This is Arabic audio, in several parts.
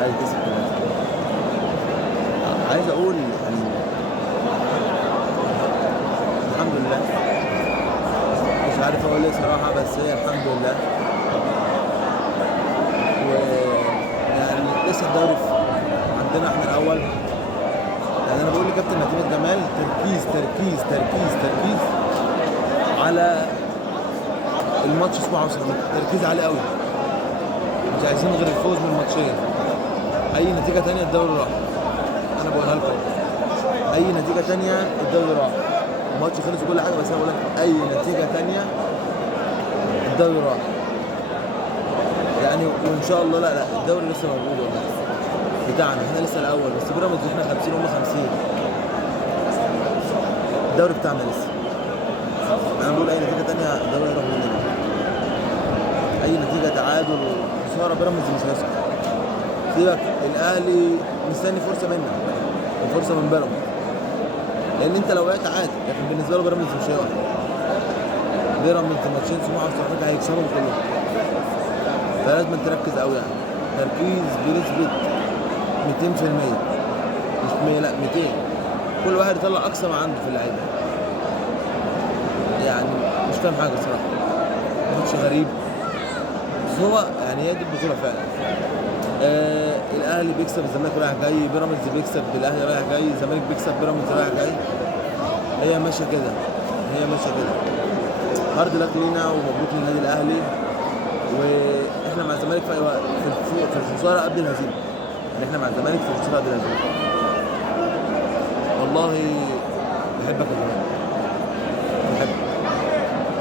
الاهلي كسب ثلاثه. عايز اقول يعني الحمد لله، مش عارف اقول ايه صراحه، بس هي الحمد لله. ويعني لسه الدوري عندنا احنا الاول. يعني انا بقول لكابتن معتمد جمال تركيز تركيز تركيز تركيز على الماتش سموحه وسيراميكا، تركيز عالي قوي، مش عايزين غير الفوز من الماتشين. اي نتيجه تانية الدوري راح، انا بقولها لكم، اي نتيجه تانية الدوري راح. الماتش خلص وكل حاجه، بس انا بقول لك اي نتيجه تانية الدوري راح يعني. وان شاء الله لا الدوري لسه موجود والله بتاعنا، احنا لسه الاول، بس بيراميدز احنا 50 هم 50. الدوري بتاعنا لسه. انا بقول اي نتيجه تانية الدوري يروح مننا. اي نتيجه تعادل وخساره بيراميدز مش هيسقط. سيبك، الاهلي مستني فرصه منا وفرصه من بيراميدز، لان انت لو وقعت عادي، لكن بالنسبه له بيراميدز مش هيقع. بيراميدز ماتشين سموحه وسيراميكا هيكسبهم كلهم، فلازم تركز قوي يعني، تركيز بنسبه 200%، مش 100 لا 200. كل واحد يطلع اقصى ما عنده في اللعيبه. يعني مش فاهم حاجه الصراحه، ماتش غريب، بس هو يعني هي دي البطوله فعلا. الاهلي بيكسب الزمالك رايح جاي، بيراميدز بيكسب الاهلي رايح جاي، الزمالك بيكسب بيراميدز رايح جاي. هي ماشيه كده، هي ماشيه كده. هارد لك لينا ومبروك للنادي الاهلي، واحنا مع الزمالك في اي وقت، في الخساره قبل الهزيمه. يعني احنا مع الزمالك في الخساره قبل الهزيمه. والله بحبك يا زمالك، بحبك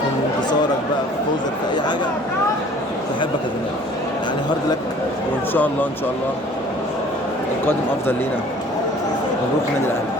في انتصارك بقى، في فوزك، في اي حاجه بحبك يا زمالك. يعني هارد لك، وان شاء الله ان شاء الله القادم افضل لينا. مبروك النادي الاهلي.